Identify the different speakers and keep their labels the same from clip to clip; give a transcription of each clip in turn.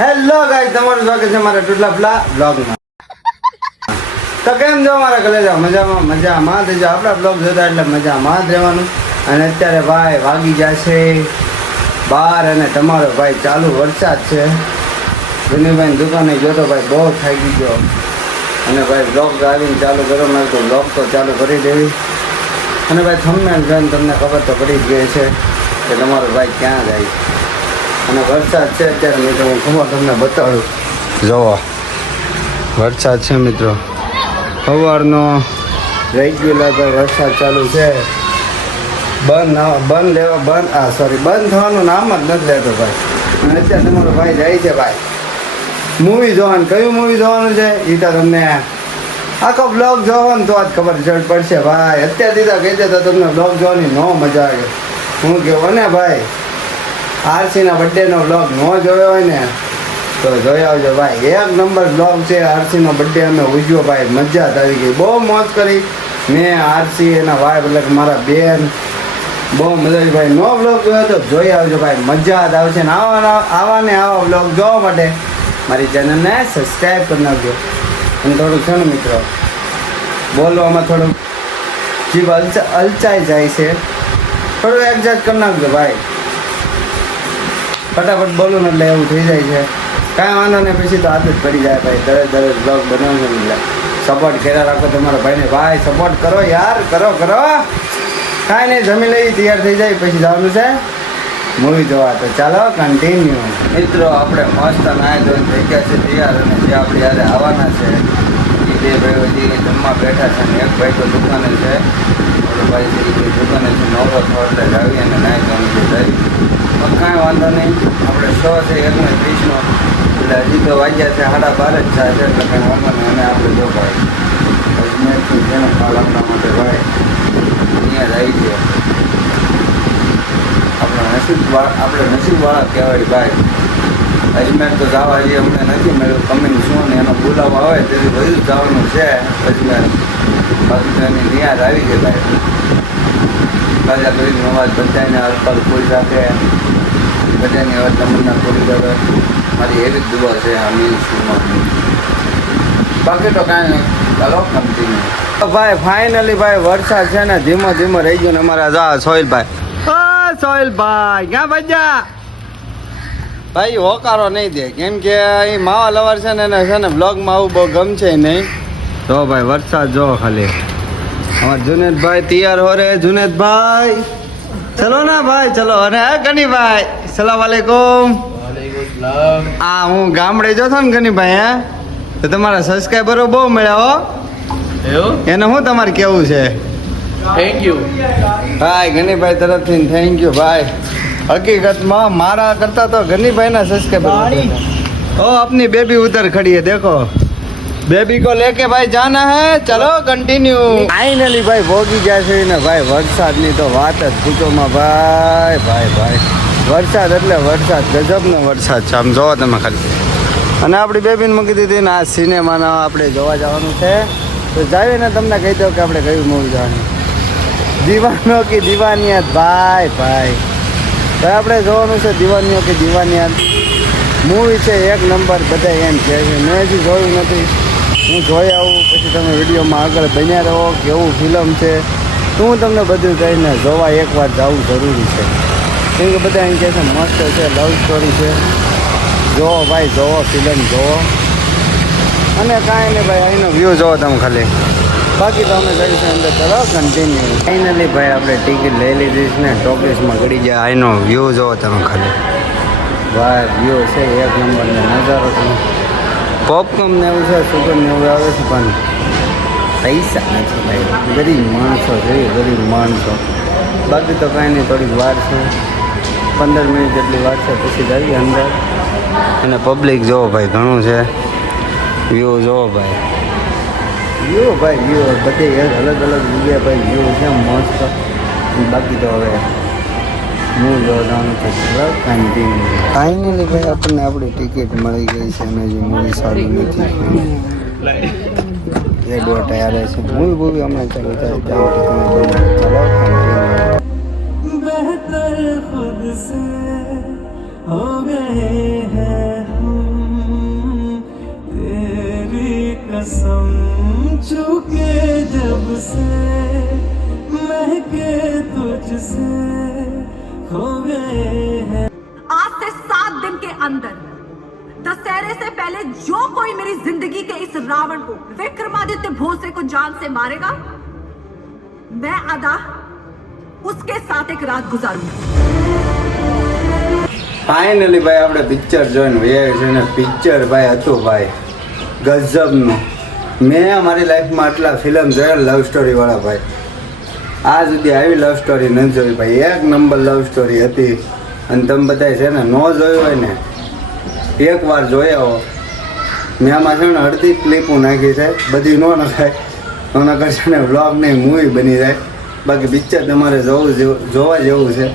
Speaker 1: Hello guys તમારું સ્વાગત છે મારા ટુટલા ફલા બ્લોગમાં તો કેમ જો મારા કલેજા? મજામાં મજામાં થઈ જાઓ. આપણા બ્લોગ જોતા એટલે મજામાં જ રહેવાનું. અને અત્યારે ભાઈ વાગી જશે બાર અને તમારો ભાઈ ચાલુ વરસાદ છે. વિનયભાઈ દુકાને જોતો ભાઈ બહુ થાકી ગયો. અને ભાઈ બ્લોગ આવીને ચાલુ કરો મેં તો બ્લોગ તો ચાલુ કરી દેવી. અને ભાઈ થમને જોઈને તમને ખબર તો પડી જ ગઈ છે કે તમારો ભાઈ ક્યાં જાય છે. અને વરસાદ છે અત્યારે મિત્રો, હું ખબર તમને બતાડું. જોવો. વરસાદ છે મિત્રો. સવારનો રેગ્યુલર વરસાદ ચાલુ છે, બંધ બંધ લેવા, બંધ, આ સોરી બંધ થવાનું નામ જ નથી લેતો ભાઈ. અને અત્યારે તમારો ભાઈ જાય છે ભાઈ. મૂવી જોવાનું, કયું મૂવી જોવાનું છે? એ તો તમને આખો બ્લોગ જોવો ને તો જ ખબર જડ પડશે ભાઈ. અત્યારથી તો કહી દેતો તમને બ્લોગ જોવાની ન મજા આવે. હું કેવું ને ભાઈ આરસીના બર્થડેનો બ્લોગ ન જોયો હોય ને, તો જોઈ આવજો ભાઈ. એક નંબર બ્લોગ છે આરસીનો બર્થડે. અમે ઉજવ્યો ભાઈ. મજા જ આવી ગઈ. બહુ મોજ કરી. મેં આરસી એના વાઈફ એટલે કે મારા બેન. બહુ મજા ભાઈ. નો બ્લોગ જોયો તો જોઈ આવજો ભાઈ. મજા જ આવશે. ને આવા આવા ને આવા બ્લોગ જોવા માટે મારી ચેનલને સબસ્ક્રાઈબ કરી નાખજો. અને થોડુંક છે ને મિત્રો, બોલવામાં થોડું જીભ અલચા અલચાઈ જાય છે. થોડું એડજસ્ટ કરી નાખજો ભાઈ. ફટાફટ બોલું ને એટલે એવું થઈ જાય છે. કાંઈ વાંધો નહીં, પછી તો આદત પડી જાય ભાઈ. દરેક દરેક બ્લોગ બનાવજો ને એટલે. સપોર્ટ કર્યા રાખો તમારા ભાઈને. ભાઈ સપોર્ટ કરો યાર, કરો કરો. કાંઈ નહીં, જમી લઈ તૈયાર થઈ જાય, પછી જવાનું છે મૂવી જોવા. તો ચાલો કન્ટિન્યુ મિત્રો, આપણે મસ્ત નાય ધોઈને થઈ ગયા છે, તૈયાર અને જે આપણે યારે આવવાના છે, એ બે ભાઈઓ જે જમવા બેઠા છે અને એક ભાઈ તો દુકાને છે. ભાઈ જે દુકાને છે, નવરો થયો એટલે આવી અને નાય ધોઈને જાય પણ કાંઈ વાંધો નહીં. આપણે સો છે એકને ત્રીસનો એટલે હજી તો વાગ્યા છે, સાડા બાર જ થાય છે, એટલે કાંઈ વાંધો નહીં, અને આપણે જો ભાઈ અજમેરથી જેનો ફાળ આપણા માટે ભાઈ અહીંયા જ આવી છે આપણા નસીબવાળા આપણે નસીબવાળા કહેવાય, ભાઈ અજમેર તો જવા જઈએ અમને નથી મળ્યું કમિંગ શું ને એનો બોલાવો આવે, તેથી જ જવાનું છે. અજમેર બાકી તો એની નિયાદ આવી છે ભાઈ. રાજા કરી નવાજ બધાને હરપાલ કોઈ રાખે. બધાની હવે તમને પૂરી કરે મારી એવી જ દુઆ છે અમીર શુમાં બાકી તો કાંઈ નહીં. ચાલો કન્ટિન્યુ ભાઈ ફાઇનલી ભાઈ વરસાદ છે ને ધીમો ધીમો રહી ગયો ને અમારા જા સોહિલભાઈ સોહિલભાઈ ક્યાં ભજ્યા? ભાઈ હોકારો નહીં દે. કેમ કે અહીં માવા લવર છે ને એને છે ને બ્લોગમાં આવું બહુ ગમશે નહીં. જો ભાઈ વરસાદ જો ખાલી. અમાર જુનેદભાઈ તૈયાર હો રે. જુનેદભાઈ ચલો ના ભાઈ ચલો. અને ગનીભાઈ સલામ વાલેકુમ આ હું ગામડે જો છો ને ગનીભાઈ હે? તો તમારા સબસ્ક્રાઈબરો બહુ મળ્યા હો. એને હું તમારે કેવું છે?
Speaker 2: થેન્ક યુ
Speaker 1: ભાઈ ગનીભાઈ તરફથી થેન્ક યુ ભાઈ. હકીકતમાં મારા કરતા તો ગનીભાઈના સબસ્ક્રાઈબર ઓ આપની બેબી ઉતર ખડી દેખો. બેબી કો લેકે ભાઈ જાના હે? ચલો કન્ટિન્યુ ફાઇનલી ભાઈ ભોગી ગયા છે ને ભાઈ વરસાદની તો વાત જ પૂછોમાં ભાઈ ભાઈ ભાઈ. વરસાદ એટલે વરસાદ, ગજબનો વરસાદ છે. આમ જોવો તમે ખાલી. અને આપણી બેબીને મૂકી દીધી ને આ સિનેમાના આપણે જોવા જવાનું છે. તો જાવીને તમને કહી દો કે આપણે કયું મૂવી જવાનું. દીવાનો કે દીવાનિયાત ભાઈ ભાઈ. ભાઈ આપણે જોવાનું છે દીવાનીઓ કે દીવાનિયાત મૂવી છે એક નંબર બધા એમ કહે છે. મેં હજી જોયું નથી. હું જોઈ આવું, પછી તમે વિડીયોમાં આગળ બન્યા રહો, કેવું ફિલ્મ છે તો હું તમને બધું કહીને જોવા એકવાર જવું જરૂરી છે. કેમ કે બધા એમ કહે છે, મસ્ત છે લવ સ્ટોરી છે. જોવો ભાઈ, જોવો ફિલ્મ જોવો. અને કાંઈ નહીં ભાઈ, અહીંનો વ્યૂ જોવો તમે ખાલી. બાકી તો અમે કરીશું અંદર, ચલો કન્ટિન્યુ ફાઇનલી ભાઈ, આપણે ટિકિટ લઈ લીધી છે ને ટોકીસમાં ગળી જાય અહીંનો વ્યૂ જોવો તમે ખાલી. ભાઈ વ્યૂ છે, એક નંબરનો નજારો તમે. પોપકોર્ન ને એવું છે સુગર ને એવું આવે છે પણ પૈસા નથી ભાઈ. ગરીબ માણસો જોઈએ ગરીબ માણસો. બાકી તો કાંઈ નહીં થોડીક વાર છે. પંદર મિનિટ જેટલી વાર છે પછી જઈએ અંદર. અને પબ્લિક જોવો ભાઈ ઘણું છે. વ્યૂ જોવો ભાઈ. વ્યૂ ભાઈ વ્યૂ બધે અલગ અલગ જગ્યાએ ભાઈ વ્યૂ છે મસ્ત. બાકી તો હવે મૂળ દોડાનું કચરા કન્ટિન્યુ ફાઇનલી ભાઈ આપણને આપણી ટિકિટ મળી ગઈ છે અને જે મૂવી સારું નથી એ દોટ આવે છે મૂવી મૂવી હમણાં ચાલુ થાય ત્યાં સુધી તમે ચાલો कसम
Speaker 3: चुके जब से महके तुझसे खो गए हैं
Speaker 4: आज से सात दिन के अंदर दशहरे से पहले जो कोई मेरी जिंदगी के इस रावण को विक्रमादित्य भोसले को जान से मारेगा मैं अदा उसके साथ एक रात गुजारूंगी
Speaker 1: ફાઇનલી ભાઈ આપણે પિક્ચર જોઈને વયા છે ને પિક્ચર ભાઈ હતું ભાઈ ગજબનું મેં મારી લાઈફમાં આટલા ફિલ્મ જોયા લવ સ્ટોરીવાળા ભાઈ આ સુધી આવી લવ સ્ટોરી નથી જોઈ ભાઈ. એક નંબર લવ સ્ટોરી હતી. અને તમે બધા છે ને ન જોયું હોય ને એકવાર જોઈ આવો. મેં આમાં છે ને અડધી ક્લિપો નાખી છે. બધી ન નખાય. એના કરશે ને નહીં મૂવી બની જાય. બાકી પિક્ચર તમારે જેવું જોવા જેવું છે.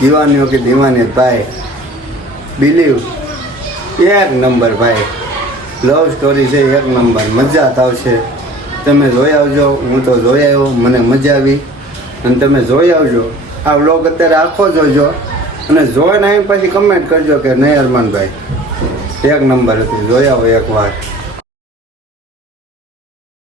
Speaker 1: દીવાનીઓ કે દીવાની ભાઈ. બિલીવ એક નંબર ભાઈ. લવ સ્ટોરી છે એક નંબર મજા આવશે. તમે જોઈ આવજો. હું તો જોઈ આવ્યો. મને મજા આવી. અને તમે જોઈ આવજો. આ વ્લોગ અત્યારે આખો જોજો. અને જોઈને આવી પછી કમેન્ટ કરજો કે નહીં અરમાનભાઈ, એક નંબર હતું. જોઈ આવો એકવાર.